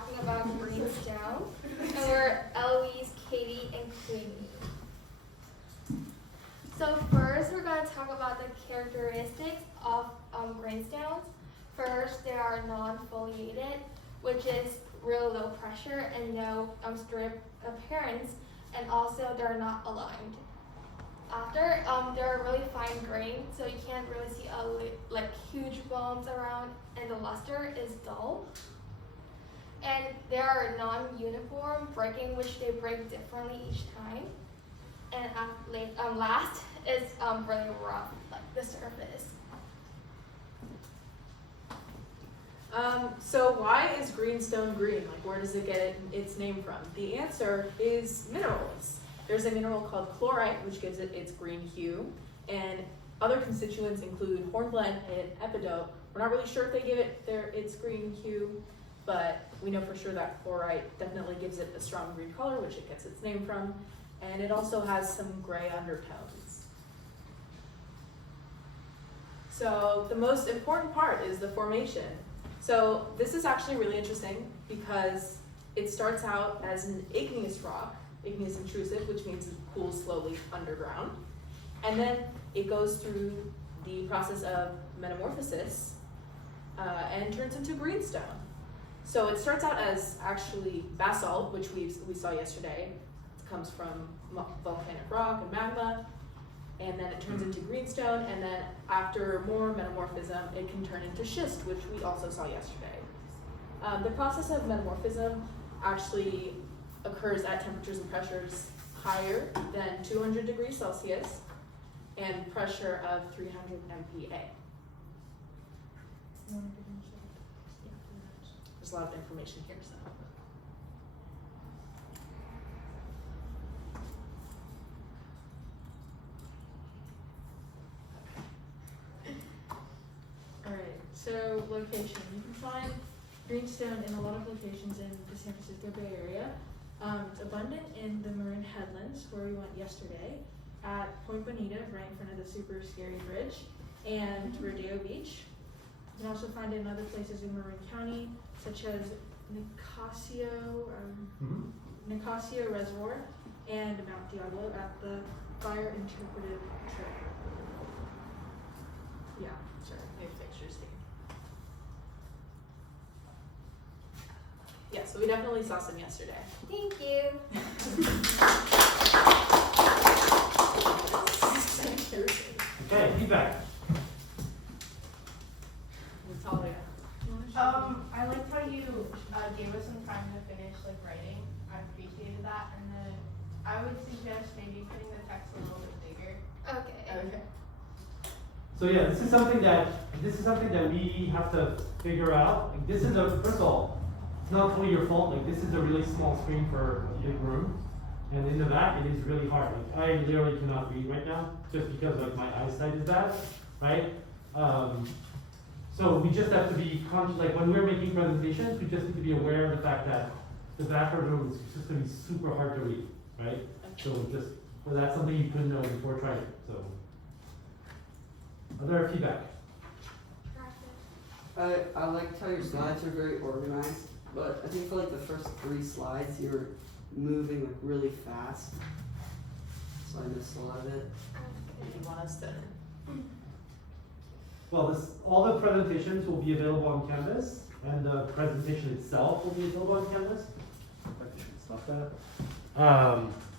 talking about greenstone, and we're Eloise, Katie, and Queenie. So first, we're going to talk about the characteristics of greenstones. First, they are non-foliated, which is real low pressure and no strip appearance, and also they're not aligned. After, they're really fine grained, so you can't really see like huge bumps around, and the luster is dull. And they are non-uniform breaking, which they break differently each time. And last is really rough, like the surface. So why is greenstone green? Like, where does it get its name from? The answer is minerals. There's a mineral called chlorite, which gives it its green hue, and other constituents include hornblende and epidote. We're not really sure if they give it its green hue, but we know for sure that chlorite definitely gives it a strong green color, which it gets its name from, and it also has some gray undertones. So the most important part is the formation. So this is actually really interesting because it starts out as an igneous rock, igneous intrusive, which means it cools slowly underground. And then it goes through the process of metamorphosis and turns into greenstone. So it starts out as actually basalt, which we saw yesterday. It comes from volcanic rock and magma. And then it turns into greenstone, and then after more metamorphism, it can turn into schist, which we also saw yesterday. The process of metamorphism actually occurs at temperatures and pressures higher than 200 degrees Celsius and pressure of 300 MPa. There's a lot of information here, so. Alright, so location. You can find greenstone in a lot of locations in the San Francisco Bay Area. It's abundant in the Marin Headlands, where we went yesterday, at Point Bonita, right in front of the super scary bridge, and Rodeo Beach. You can also find it in other places in Marin County, such as Nicasio Reservoir and Mount Diablo at the Fire Interpretive Trail. Yeah, sorry. We have pictures here. Yeah, so we definitely saw some yesterday. Thank you. Okay, feedback. Natalia. I liked how you gave us some time to finish writing. I appreciated that, and then I would suggest maybe putting the text a little bit bigger. Okay. Okay. So yeah, this is something that we have to figure out. Like, this is first of all, it's not totally your fault. Like, this is a really small screen for a big room, and in the back it is really hard. Like, I literally cannot read right now just because my eyesight is bad, right? So we just have to be conscious. Like, when we're making presentations, we just need to be aware of the fact that the back of the room is just going to be super hard to read, right? So that's something you couldn't know before trying it. So. Other feedback? I liked how your slides are very organized, but I think for the first 3 slides you're moving really fast, so I missed a lot of it. You want us to? Well, all the presentations will be available on Canvas, and the presentation itself will be available on Canvas. Stop that.